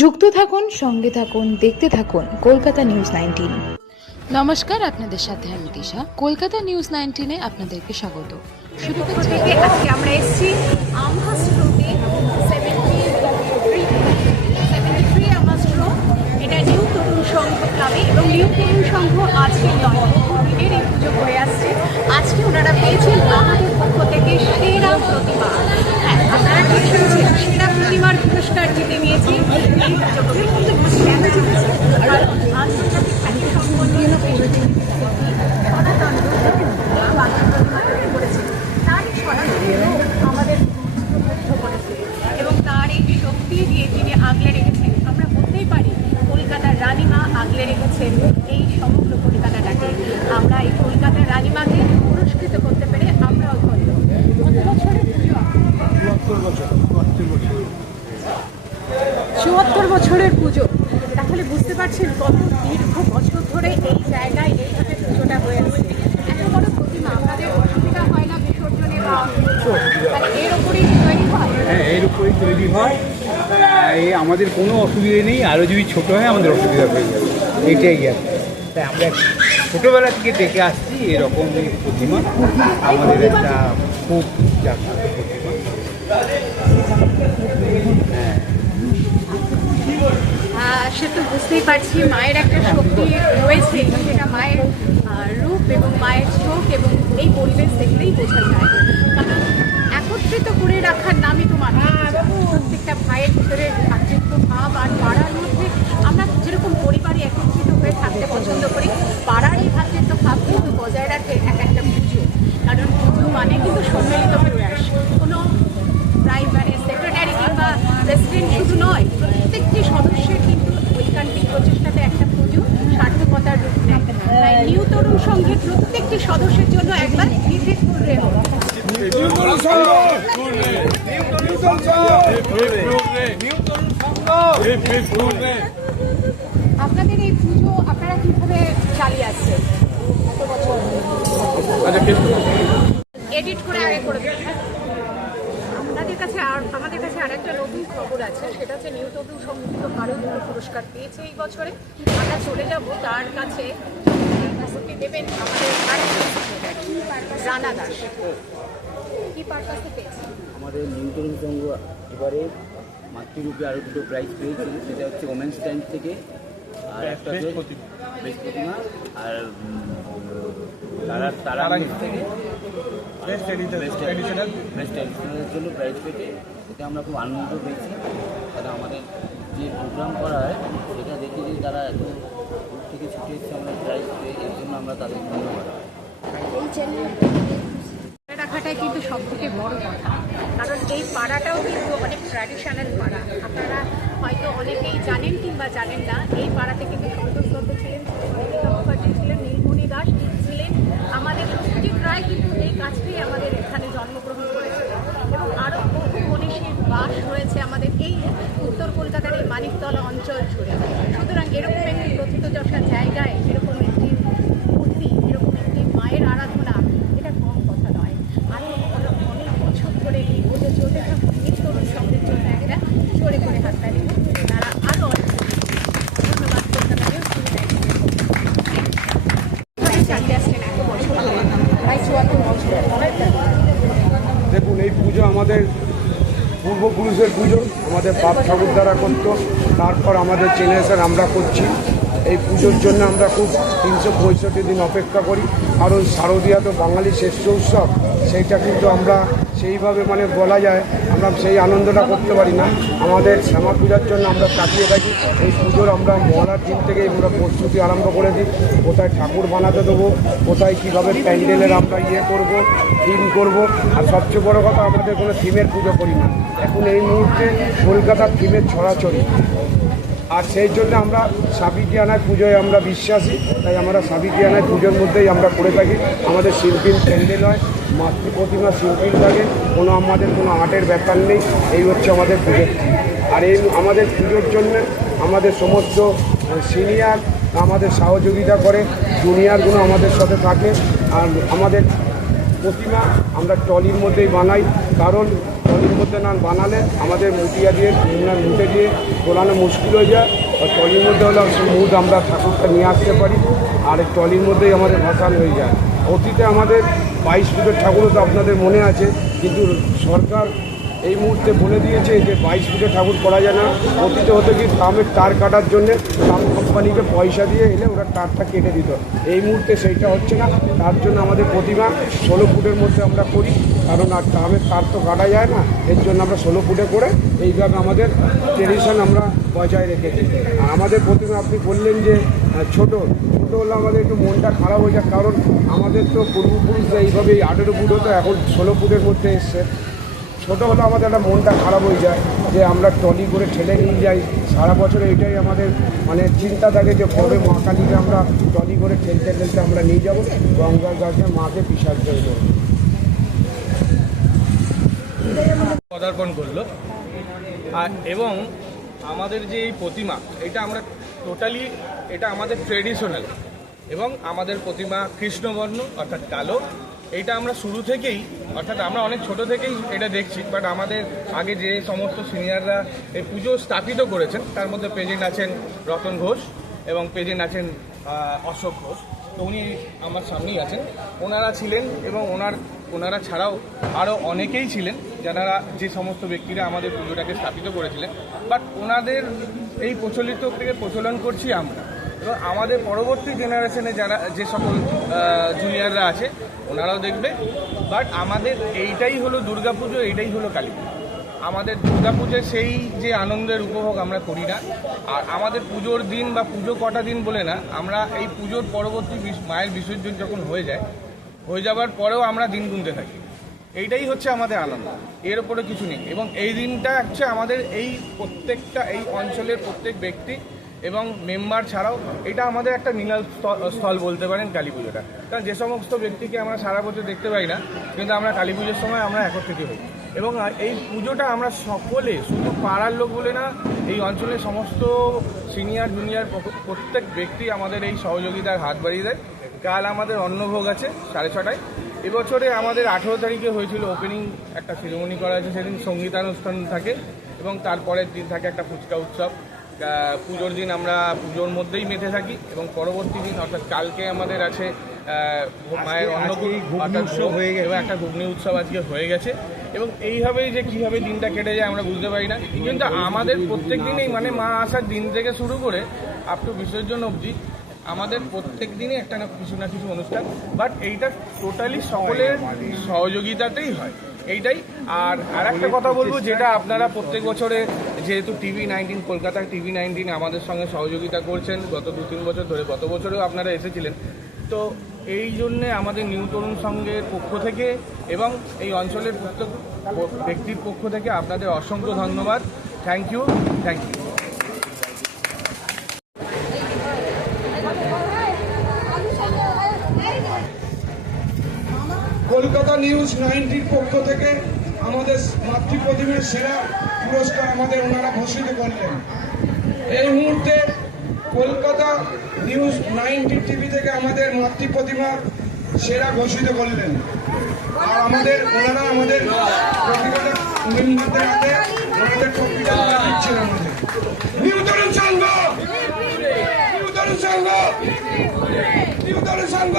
যুক্ত থাকুন, সঙ্গে থাকুন, দেখতে থাকুন কলকাতা নিউজ 19। নমস্কার, আপনাদের সাথে আমি দিশা। কলকাতা নিউজ 19-এ আপনাদেরকে স্বাগত। শুরু করছি আজকে আমরা এসেছি আমহার্স্ট রোডে 73 আমহার্স্ট রোড। এটা নিউ তরুণ সংঘ ক্লাবে, এবং নিউ তরুণ সংঘ আজকে নয়, বহুদিনের এই পুজো করে আসছে। আজকে ওনারা পেয়েছেন আমাদের পক্ষ থেকে সেরা প্রতিমা। হ্যাঁ, আপনারা ঠিক শুনছেন, সেরা প্রতিমার পুরস্কার জিতে নিয়েছি এই পুজো করে। কেন জিতেছে? কারণ আন্তর্জাতিক খ্যাতি সম্পন্ন আমাদের মুগ্ধ করেছে, এবং তার এই শক্তি দিয়ে যিনি আগলে রেখেছেন, আমরা বলতেই পারি কলকাতার রানীমা আগলে রেখেছেন এই সমগ্র কলকাতাটাকে। আমরা এই কলকাতার রানীমাকে পুরস্কৃত করতে পেরে আমরাও ধন্য। কত বছরের পুজো? 74 বছরের পুজো। তাহলে বুঝতে পারছেন কত দীর্ঘ বছর ধরে এই জায়গায় এইভাবে পুজোটা হয়ে আসছে। এত বড় প্রতিমা, আমাদের অসুবিধা হয় না বিসর্জনে? এর উপরেই তৈরি হয়? হ্যাঁ, এর উপরেই তৈরি হয়। আমাদের কোনো অসুবিধা নেই। আরও যদি ছোটো হয় আমাদের অসুবিধা হয়ে যাবে, এটাই আছে। তাই আমরা ছোটোবেলা থেকে দেখে আসছি এরকম প্রতিমা। আমাদের একটা খুব জাগ্রত প্রতিমা। সে তো বুঝতেই পারছি মায়ের একটা শক্তি রয়েছে, সেটা মায়ের রূপ এবং মায়ের চোখ এবং এই পরিবেশ দেখলেই বোঝা যায়। কারণ একত্রিত করে রাখার নামই তো মানুষ। প্রত্যেকটা ভাইয়ের ভিতরে ভ্রাতৃত্ব ভাব, আর পাড়ার মধ্যে আমরা যেরকম পরিবারে একত্রিত হয়ে থাকতে পছন্দ করি, পাড়ার এই ভ্রাতৃত্ব ভাব কিন্তু বজায় রাখে এক একটা পুজো। কারণ পুজো মানে কিন্তু সম্মিলিত প্রয়াস। কোনো প্রাইমারি সেক্রেটারি কিংবা প্রেসিডেন্ট শুধু নয়, প্রত্যেকটি সদস্যের কিন্তু ঐকান্তিক প্রচেষ্টাতে একটা পুজো সার্থকতার রূপ নেয়। তাই নিউ তরুণ সংঘের প্রত্যেকটি সদস্যের জন্য একবার বিশেষ করে আপনাদের এই পুজো আপনারা কিভাবে চালিয়ে আসছেন? এডিট করে আগে করে দেবেন। আমাদের কাছে আরেকটা নতুন খবর আছে, সেটা হচ্ছে নিউ তরুণ সংগীত আরও দুটো পুরস্কার পেয়েছে এই বছরে। আমরা চলে যাব তার কাছে, দেবেন আমাদের রানা দাস। কি পারপাসে পেয়েছে? আমাদের নিউ তরুণ সংঘ এবারে মাতৃরূপে আরও দুটো প্রাইজ পেয়েছে। সেটা হচ্ছে ওমেন্স টাইম থেকে, আর একটা বেস্ট প্রতিমা, আর তারা থেকে বেস্ট ট্র্যাডিশনালের জন্য প্রাইজ পেতে। এতে আমরা খুব আনন্দ পেয়েছি। তারা আমাদের যে প্রোগ্রাম করা হয় সেটা দেখে যে তারা এত দূর থেকে ছুটে এসেছে আমরা প্রাইজ পেয়ে, এর জন্য আমরা তাদের ধন্যবাদ। রাখাটাই কিন্তু সব থেকে বড় কথা, কারণ এই পাড়াটাও কিন্তু অনেক ট্র্যাডিশনাল পাড়া। আপনারা হয়তো অনেকেই জানেন কিংবা জানেন না, এই পাড়াতে কিন্তু সন্তোষ দত্ত ছিলেন, মুখার্জি ছিলেন, নীলমণি দাস ছিলেন, আমাদের সত্যজিৎ রায় কিন্তু এই কাজটাই আমাদের এখানে জন্মগ্রহণ করেছে, এবং আরও বহু মনীষীর বাস রয়েছে আমাদের এই উত্তর কলকাতার এই মানিকতলা অঞ্চল জুড়ে। সুতরাং এরকম একটি প্রথিতযশা জায়গায় এরকম একটি মূর্তি, এরকম একটি মায়ের আরাধনা, এটা কম কথা নয়। আরও অনেক বছর ধরে এই পুজো চলতে থাকুক। নিউ তরুণ সংঘের জন্য একটা জোরে করে হাততালি। তারা আরও অনেক ধন্যবাদ কলকাতা নিউজ চালিয়ে আসছেন এত বছর ধরে, প্রায় 74 বছর। দেখুন, এই পুজো আমাদের পূর্বপুরুষের পুজো, আমাদের বাপ ঠাকুর দ্বারা করতো, তারপর আমাদের জেনারেশন আমরা করছি। এই পুজোর জন্য আমরা খুব 365 দিন অপেক্ষা করি, কারণ শারদীয়া তো বাঙালির শ্রেষ্ঠ উৎসব। সেইটা কিন্তু আমরা সেইভাবে বলা যায় আমরা সেই আনন্দটা করতে পারি না। আমাদের শ্যামা পূজার জন্য আমরা তাকিয়ে থাকি। এই পুজোর আমরা মহলার দিন থেকে আমরা প্রস্তুতি আরম্ভ করে দিই, কোথায় ঠাকুর বানাতে দেবো, কোথায় কীভাবে প্যান্ডেলের আমরা করব, থিম করব। আর সবচেয়ে বড় কথা, আমাদের কোনো থিমের পুজো করি না এখন এই মুহূর্তে। কলকাতার থিমের ছড়াছড়ি, আর সেই জন্য আমরা সাবিকিয়ানায় পুজোয় আমরা বিশ্বাসী। তাই আমরা সাবিকিয়ানায় পুজোর মধ্যেই আমরা করে থাকি। আমাদের শিল্পীর প্যান্ডেল হয়, মাতৃ প্রতিমা শিল্পীর থাকে, আমাদের কোনো আর্টের ব্যাপার নেই। এই হচ্ছে আমাদের পুজোর থিম। আর এই আমাদের পুজোর জন্য আমাদের সমস্ত সিনিয়র আমাদের সহযোগিতা করে, জুনিয়রগুলো আমাদের সাথে থাকে। আর আমাদের প্রতিমা আমরা ট্রলির মধ্যেই বানাই, কারণ টলির মধ্যে না বানালে আমাদের মুটিয়া দিয়ে মুটে দিয়ে তোলানো মুশকিল হয়ে যায়। আর টলির মধ্যে হলে মুড আমরা ঠাকুরটা নিয়ে আসতে পারি, আর এই টলির মধ্যেই আমাদের ভাসান হয়ে যায়। অতীতে আমাদের 22 ফুটের ঠাকুরও তো আপনাদের মনে আছে, কিন্তু সরকার এই মুহূর্তে বলে দিয়েছে যে 22 ফুটের ঠাকুর করা যায় না। অতীতে হতো কি দামের তার কাটার জন্যে দাম কোম্পানিকে পয়সা দিয়ে এলে ওরা তারটা কেটে দিত। এই মুহূর্তে সেইটা হচ্ছে না, তার জন্য আমাদের প্রতিমা 16 ফুটের মধ্যে আমরা করি, কারণ আর দামের তার তো কাটা যায় না। এর জন্য আমরা 16 ফুটে করে এইভাবে আমাদের ট্রেডিশন আমরা বজায় রেখেছি। আর আমাদের প্রতিমা আপনি বললেন যে ছোটো হলে আমাদের একটু মনটা খারাপ হয়ে যায়, কারণ আমাদের তো পূর্বপুরুষরা এইভাবেই 18 ফুট হতো, এখন 16 ফুটের মধ্যে এসছে। ছোটো হলে আমাদের একটা মনটা খারাপ হয়ে যায় যে আমরা ট্রলি করে ঠেলে নিয়ে যাই সারা বছর। এইটাই আমাদের মানে চিন্তা থাকে যে কবে মা কালীকে আমরা ট্রলি করে ঠেলতে ঠেলতে আমরা নিয়ে যাবো গঙ্গার গাছে মাকে বিসর্জন দেবো। পদার্পণ করলো এবং আমাদের যে এই প্রতিমা এটা আমরা টোটালি এটা আমাদের ট্রেডিশনাল, এবং আমাদের প্রতিমা কৃষ্ণবর্ণ অর্থাৎ কালো। এইটা আমরা শুরু থেকেই অর্থাৎ আমরা অনেক ছোট থেকেই এটা দেখছি, বাট আমাদের আগে যে সমস্ত সিনিয়ররা এই পুজো স্থাপিত করেছেন তার মধ্যে প্রেজেন্ট আছেন রতন ঘোষ এবং প্রেজেন্ট আছেন অশোক ঘোষ। তো উনি আমার সামনেই আছেন, ওনারা ছিলেন এবং ওনারা ছাড়াও আরও অনেকেই ছিলেন যারা যে সমস্ত ব্যক্তিরা আমাদের পুজোটাকে স্থাপিত করেছিলেন। বাট ওনাদের এই প্রচলিত থেকে প্রচলন করছি আমরা, এবং আমাদের পরবর্তী জেনারেশনে যারা যে সকল জুনিয়ররা আছে ওনারাও দেখবে। বাট আমাদের এইটাই হলো দুর্গাপুজো, এইটাই হলো কালী পুজো। আমাদের দুর্গাপুজোয় সেই যে আনন্দের উপভোগ আমরা করি না। আর আমাদের পুজোর দিন বা পুজো কটা দিন বলে না, আমরা এই পুজোর পরবর্তী মায়ের বিসর্জন যখন হয়ে যাবার পরেও আমরা দিন গুনতে থাকি। এইটাই হচ্ছে আমাদের আনন্দ, এর ওপরে কিছু নেই। এবং এই দিনটা হচ্ছে আমাদের এই প্রত্যেকটা এই অঞ্চলের প্রত্যেক ব্যক্তি এবং মেম্বার ছাড়াও এটা আমাদের একটা মিলন স্থল বলতে পারেন কালী পুজোটা। কারণ যে সমস্ত ব্যক্তিকে আমরা সারা বছর দেখতে পাই না, কিন্তু আমরা কালী পুজোর সময় আমরা একত্রিত হই। এবং এই পুজোটা আমরা সকলে, শুধু পাড়ার লোক বলে না, এই অঞ্চলের সমস্ত সিনিয়র জুনিয়র প্রত্যেক ব্যক্তি আমাদের এই সহযোগিতার হাত বাড়িয়ে দেয়। কাল আমাদের অন্নভোগ আছে 6:30টায়। এবছরে আমাদের 18 তারিখে হয়েছিল ওপেনিং, একটা সেরেমনি করা হয়েছে, সেদিন সঙ্গীতানুষ্ঠান থাকে এবং তারপরের দিন থাকে একটা ফুচকা উৎসব। পুজোর দিন আমরা পুজোর মধ্যেই মেতে থাকি এবং পরবর্তী দিন অর্থাৎ কালকে আমাদের আছে মায়ের অন্নকূট উৎসব হয়ে গেছে এবং একটা ঘুগনি উৎসব আজকে হয়ে গেছে। এবং এইভাবেই যে কীভাবে দিনটা কেটে যায় আমরা বুঝতে পারি না, কিন্তু আমাদের প্রত্যেক দিনেই মানে মা আসার দিন থেকে শুরু করে আপ টু বিসর্জন অবধি আমাদের প্রত্যেক দিনই একটা না কিছু অনুষ্ঠান। বাট এইটা টোটালি সকলের সহযোগিতাতেই হয়, এইটাই। আর একটা কথা বলবো, যেটা আপনারা প্রত্যেক বছরে যেহেতু TV19 কলকাতার TV19 আমাদের সঙ্গে সহযোগিতা করছেন গত 2-3 বছর ধরে, গত বছরেও আপনারা এসেছিলেন, তো এই জন্যে আমাদের নিউ তরুণ সংঘের পক্ষ থেকে এবং এই অঞ্চলের প্রত্যেক ব্যক্তির পক্ষ থেকে আপনাদের অসংখ্য ধন্যবাদ। Thank you. কলকাতা নিউজ 90 পক্ষ থেকে আমাদের মাতৃ প্রতিমার সেরা পুরস্কার আমাদের ওনারা ঘোষিত করলেন। এই মুহূর্তে কলকাতা নিউজ 90 টিভি থেকে আমাদের মাতৃ প্রতিমা সেরা ঘোষিত করলেন। আর ওনারা আমাদের প্রতিমাটা মেম্বারদের হাতে ওনাদের ট্রফিটা দিচ্ছেন। আমাদের নিউ তরুণ সংঘ, নিউ তরুণ সংঘ, নিউ তরুণ সংঘ।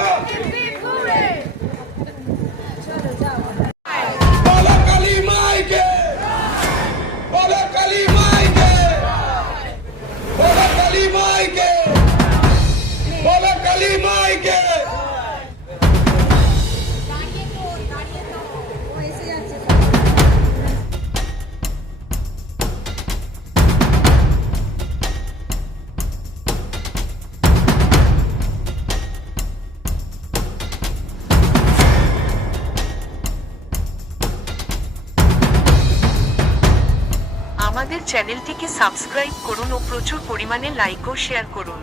আমাদের চ্যানেলটিকে সাবস্ক্রাইব করুন ও প্রচুর পরিমাণে লাইক ও শেয়ার করুন।